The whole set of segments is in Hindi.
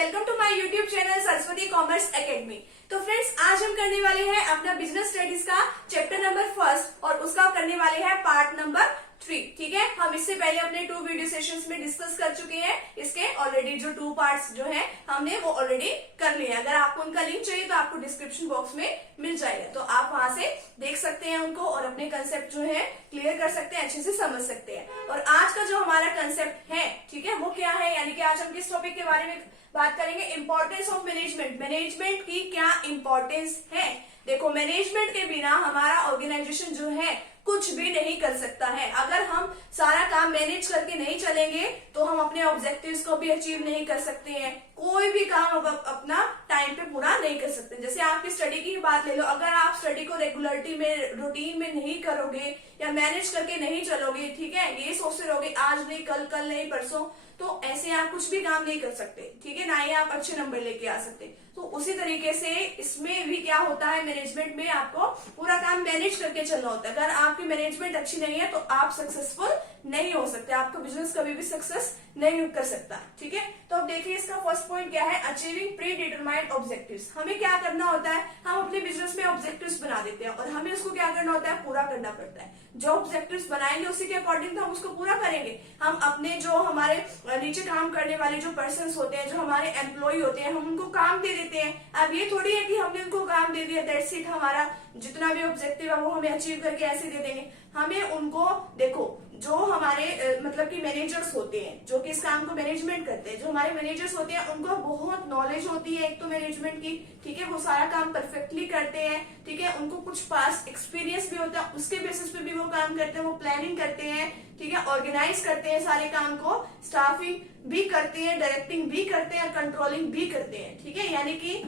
Welcome to my YouTube channel Saraswati Commerce Academy. तो फ्रेंड्स, आज हम करने वाले हैं अपना बिजनेस स्टडीज का चैप्टर नंबर 1 और उसका करने वाले हैं पार्ट नंबर 3। ठीक है, हम इससे पहले अपने 2 वीडियो सेशंस में डिस्कस कर चुके हैं। इसके ऑलरेडी जो 2 पार्ट्स जो है हमने वो ऑलरेडी कर लिए। अगर आपको उनका लिंक चाहिए तो आपको डिस्क्रिप्शन बॉक्स में मिल जाएगा, तो आप वहां से देख सकते हैं उनको और अपने कंसेप्ट जो है क्लियर कर सकते हैं, अच्छे से समझ सकते हैं। और आज का जो हमारा कंसेप्ट है, ठीक है, वो क्या है, यानी कि आज हम किस टॉपिक के बारे में बात करेंगे? Importance of management. मैनेजमेंट की क्या इंपॉर्टेंस है? देखो, मैनेजमेंट के बिना हमारा ऑर्गेनाइजेशन जो है कुछ भी नहीं कर सकता है। अगर हम सारा काम मैनेज करके नहीं चलेंगे तो हम अपने ऑब्जेक्टिव्स को भी अचीव नहीं कर सकते हैं। कोई भी काम अपना टाइम पे पूरा नहीं कर सकते। जैसे आपकी स्टडी की बात ले लो, अगर आप स्टडी को रेगुलरिटी में, रूटीन में नहीं करोगे या मैनेज करके नहीं चलोगे, ठीक है, ये सोचते रहोगे आज नहीं कल, कल नहीं परसों, तो ऐसे आप कुछ भी काम नहीं कर सकते, ठीक है, ना ही आप अच्छे नंबर लेके आ सकते। तो उसी तरीके से इसमें भी क्या होता है, मैनेजमेंट में आपको पूरा काम मैनेज करके चलना होता है। अगर आपकी मैनेजमेंट अच्छी नहीं है तो आप सक्सेसफुल नहीं हो सकते, आपका बिजनेस कभी भी सक्सेस नहीं कर सकता। ठीक है, तो अब देखिए इसका फर्स्ट पॉइंट क्या है, अचीविंग प्री डिटरमाइंड ऑब्जेक्टिव्स। हमें क्या करना होता है, हम अपने बिजनेस में ऑब्जेक्टिव्स बना देते हैं और हमें उसको क्या करना होता है, पूरा करना पड़ता है। जो ऑब्जेक्टिव्स बनाएंगे उसी के अकॉर्डिंग तो हम उसको पूरा करेंगे। हम अपने जो हमारे नीचे काम करने वाले जो पर्सन होते हैं, जो हमारे एम्प्लॉय होते हैं, हम उनको काम दे देते हैं। अब ये थोड़ी है कि हमने उनको काम दे दिया, दैट्स इट, हमारा जितना भी ऑब्जेक्टिव है वो हमें अचीव करके ऐसे दे देंगे। हमें उनको, देखो, जो हमारे मतलब कि मैनेजर्स होते हैं जो कि इस काम को मैनेजमेंट करते हैं, जो हमारे मैनेजर्स होते हैं उनको बहुत नॉलेज होती है एक तो मैनेजमेंट की, ठीक है, वो सारा काम परफेक्टली करते हैं, ठीक है, उनको कुछ पास एक्सपीरियंस भी होता है, उसके बेसिस पे भी वो काम करते हैं, वो प्लानिंग करते हैं, ठीक है, ऑर्गेनाइज करते हैं सारे काम को, स्टाफिंग भी करते हैं, डायरेक्टिंग भी करते हैं, कंट्रोलिंग भी करते हैं। ठीक है, यानी कि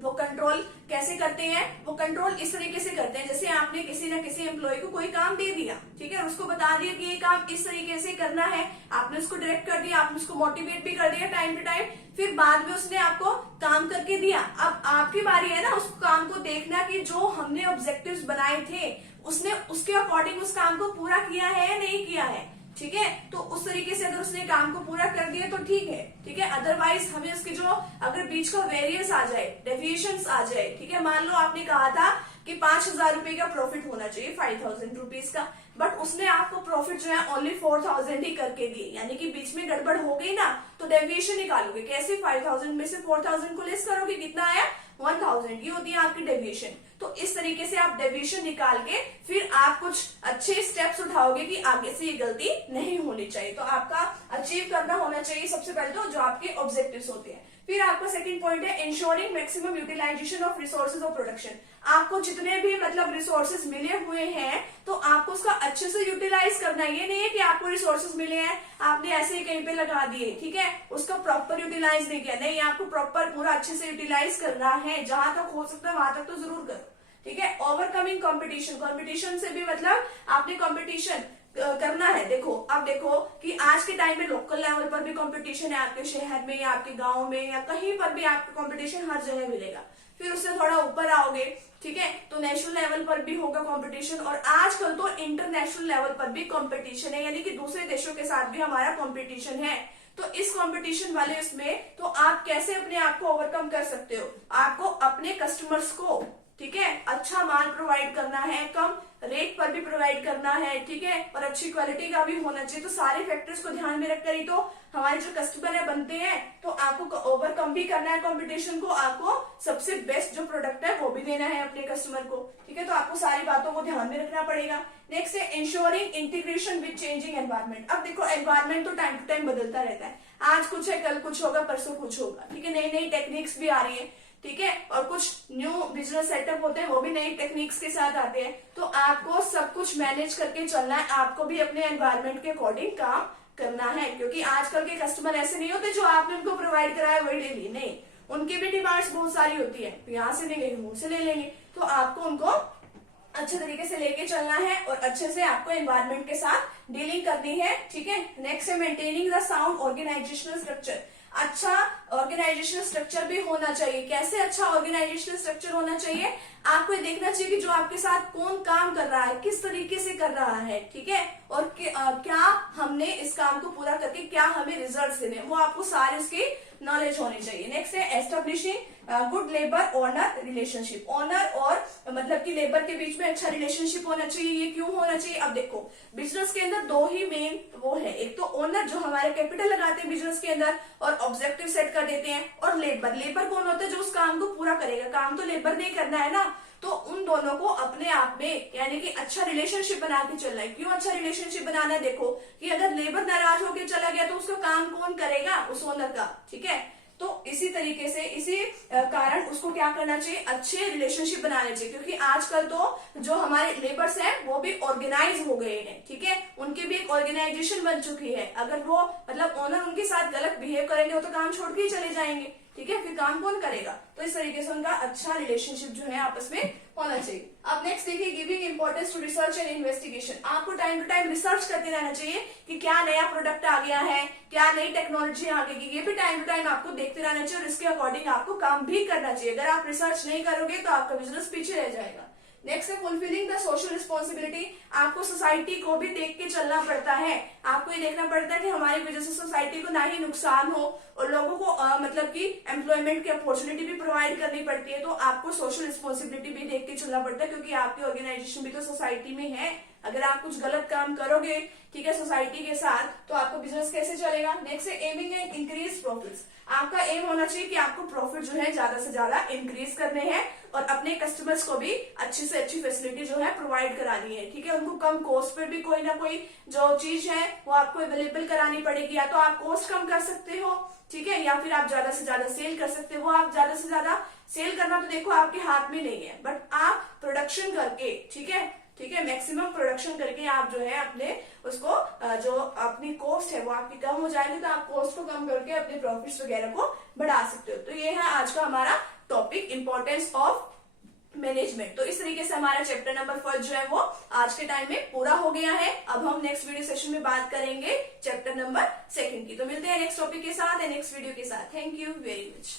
वो कंट्रोल कैसे करते हैं, वो कंट्रोल इस तरीके से करते हैं, जैसे आपने किसी न किसी एम्प्लॉय को कोई काम दे दिया, ठीक है, उसको बता दिया कि ये काम इस तरीके से करना है, आपने उसको डायरेक्ट कर दिया, आपने उसको मोटिवेट भी कर दिया टाइम टू टाइम, फिर बाद में उसने आपको काम करके दिया। अब आपकी बारी है ना उस काम को देखना कि जो हमने ऑब्जेक्टिव्स बनाए थे उसने उसके अकॉर्डिंग उस काम को पूरा किया है या नहीं किया है। ठीक है, तो उस तरीके से अगर उसने काम को पूरा कर दिया तो ठीक है, ठीक है, अदरवाइज हमें उसके जो अगर बीच का वेरियंस आ जाए, डेविएशंस आ जाए, ठीक है, मान लो आपने कहा था कि 5,000 रुपए का प्रॉफिट होना चाहिए, 5,000 रुपीज का, बट उसने आपको प्रॉफिट जो है ओनली 4,000 ही करके दिए, यानी कि बीच में गड़बड़ हो गई ना, तो डेविएशन निकालोगे कैसे, 5,000 में से 4,000 को लेस करोगे, कितना आया, 1,000, ये होती है आपकी डेविएशन। तो इस तरीके से आप डेविएशन निकाल के फिर आप कुछ अच्छे स्टेप्स उठाओगे कि आगे से ये गलती नहीं होनी चाहिए। तो आपका अचीव करना होना चाहिए सबसे पहले तो जो आपके ऑब्जेक्टिव्स होते हैं। फिर आपका सेकंड पॉइंट है ensuring maximum utilisation of resources of production. आपको जितने भी मतलब रिसोर्सेज मिले हुए हैं तो आपको उसका अच्छे से यूटिलाइज करना है। ये नहीं है कि आपको रिसोर्सेज मिले हैं आपने ऐसे ही कहीं पे लगा दिए, ठीक है, उसका प्रॉपर यूटिलाइज नहीं किया, नहीं, आपको प्रॉपर पूरा अच्छे से यूटिलाइज करना है, जहां तक हो सकता है वहां तक तो जरूर करो। ठीक है, ओवरकमिंग कंपटीशन, कंपटीशन से भी मतलब आपने कंपटीशन करना है। देखो, अब देखो कि आज के टाइम में लोकल लेवल पर भी कंपटीशन है, आपके शहर में या आपके गांव में या कहीं पर भी आपको कंपटीशन हर जगह मिलेगा। फिर उससे थोड़ा ऊपर आओगे, ठीक है, तो नेशनल लेवल पर भी होगा कंपटीशन, और आजकल तो इंटरनेशनल लेवल पर भी कंपटीशन है, यानी कि दूसरे देशों के साथ भी हमारा कंपटीशन है। तो इस कंपटीशन वाले इसमें तो आप कैसे अपने आप को ओवरकम कर सकते हो, आपको अपने कस्टमर्स को, ठीक है, अच्छा माल प्रोवाइड करना है, कम रेट पर भी प्रोवाइड करना है, ठीक है, और अच्छी क्वालिटी का भी होना चाहिए। तो सारे फैक्टर्स को ध्यान में रखकर ही तो हमारे जो कस्टमर है बनते हैं। तो आपको ओवरकम भी करना है कंपटीशन को, आपको सबसे बेस्ट जो प्रोडक्ट है वो भी देना है अपने कस्टमर को, ठीक है, तो आपको सारी बातों को ध्यान में रखना पड़ेगा। नेक्स्ट है ensuring integration with changing environment. अब देखो, एनवायरमेंट तो टाइम टू टाइम बदलता रहता है, आज कुछ है कल कुछ होगा, परसों कुछ होगा, ठीक है, नई नई टेक्निक्स भी आ रही है, ठीक है, और कुछ न्यू बिजनेस सेटअप होते हैं वो भी नई टेक्निक्स के साथ आते हैं। तो आपको सब कुछ मैनेज करके चलना है, आपको भी अपने एनवायरनमेंट के अकॉर्डिंग काम करना है, क्योंकि आजकल के कस्टमर ऐसे नहीं होते जो आपने उनको प्रोवाइड कराया वही डेली, नहीं, उनकी भी डिमांड्स बहुत सारी होती है, यहाँ से लेंगे वहां से ले लेंगे, तो आपको उनको अच्छे तरीके से लेके चलना है और अच्छे से आपको एनवायरनमेंट के साथ डीलिंग करनी है। ठीक है, नेक्स्ट है maintaining the sound organisational structure. अच्छा ऑर्गेनाइजेशनल स्ट्रक्चर भी होना चाहिए। कैसे अच्छा ऑर्गेनाइजेशनल स्ट्रक्चर होना चाहिए, आपको देखना चाहिए कि जो आपके साथ कौन काम कर रहा है, किस तरीके से कर रहा है, ठीक है, और क्या हमने इस काम को पूरा करके क्या हमें रिजल्ट्स देने, वो आपको सारे उसकी नॉलेज होनी चाहिए। नेक्स्ट है establishing good labour owner relationship. Owner और मतलब कि लेबर के बीच में अच्छा रिलेशनशिप होना चाहिए। ये क्यों होना चाहिए? अब देखो बिजनेस के अंदर दो ही मेन वो है, एक तो ओनर जो हमारे कैपिटल लगाते हैं बिजनेस के अंदर और ऑब्जेक्टिव सेट कर देते हैं, और लेबर, लेबर कौन होता है जो उस काम को पूरा करेगा, काम तो लेबर ने करना है ना। तो उन दोनों को अपने आप में यानी कि अच्छा रिलेशनशिप बना के चलना है। क्यों अच्छा रिलेशनशिप बनाना है? देखो कि अगर लेबर नाराज होकर चला गया तो उसका काम कौन करेगा? उस ओनर का, ठीक है। तो इसी तरीके से इसी कारण उसको क्या करना चाहिए? अच्छे रिलेशनशिप बनाने चाहिए, क्योंकि आजकल तो जो हमारे लेबर्स हैं वो भी ऑर्गेनाइज हो गए हैं, ठीक है, उनकी भी एक ऑर्गेनाइजेशन बन चुकी है। अगर वो मतलब ओनर उनके साथ गलत बिहेव करेंगे वो तो काम छोड़ के ही चले जाएंगे, ठीक है, फिर काम कौन करेगा? तो इस तरीके से उनका अच्छा रिलेशनशिप जो है आपस में होना चाहिए। अब नेक्स्ट देखिए giving importance to research and investigation. आपको टाइम टू टाइम रिसर्च करते रहना चाहिए कि क्या नया प्रोडक्ट आ गया है, क्या नई टेक्नोलॉजी आ गई, ये भी टाइम टू टाइम आपको देखते रहना चाहिए और इसके अकॉर्डिंग आपको काम भी करना चाहिए। अगर आप रिसर्च नहीं करोगे तो आपका बिजनेस पीछे रह जाएगा। नेक्स्ट है फुलफिलिंग द सोशल रिस्पॉन्सिबिलिटी। आपको सोसाइटी को भी देख के चलना पड़ता है। आपको ये देखना पड़ता है कि हमारी वजह से सोसाइटी को ना ही नुकसान हो और लोगों को मतलब कि एम्प्लॉयमेंट की अपॉर्चुनिटी भी प्रोवाइड करनी पड़ती है। तो आपको सोशल रिस्पॉन्सिबिलिटी भी देख के चलना पड़ता है, क्योंकि आपकी ऑर्गेनाइजेशन भी तो सोसाइटी में है। अगर आप कुछ गलत काम करोगे, ठीक है, सोसाइटी के साथ, तो आपका बिजनेस कैसे चलेगा? नेक्स्ट है एमिंग एंड इंक्रीज प्रॉफिट्स। आपका एम होना चाहिए कि आपको प्रॉफिट जो है ज्यादा से ज्यादा इंक्रीज करने हैं और अपने कस्टमर्स को भी अच्छी से अच्छी फैसिलिटी जो है प्रोवाइड करानी है, ठीक है। उनको कम कॉस्ट पर भी कोई ना कोई जो चीज है वो आपको अवेलेबल करानी पड़ेगी। या तो आप कॉस्ट कम कर सकते हो, ठीक है, या फिर आप ज्यादा से ज्यादा सेल कर सकते हो। आप ज्यादा से ज्यादा सेल करना तो देखो आपके हाथ में नहीं है, बट आप प्रोडक्शन करके, ठीक है, मैक्सिमम प्रोडक्शन करके आप जो है अपने उसको जो अपनी कॉस्ट है वो आपकी कम हो जाएगी, तो आप कॉस्ट को कम करके अपने प्रॉफिट्स वगैरह को बढ़ा सकते हो। तो ये है आज का हमारा टॉपिक, इंपॉर्टेंस ऑफ मैनेजमेंट। तो इस तरीके से हमारा चैप्टर नंबर 1 जो है वो आज के टाइम में पूरा हो गया है। अब हम नेक्स्ट वीडियो सेशन में बात करेंगे चैप्टर नंबर 2 की। तो मिलते हैं नेक्स्ट टॉपिक के साथ, नेक्स्ट वीडियो के साथ। Thank you very much.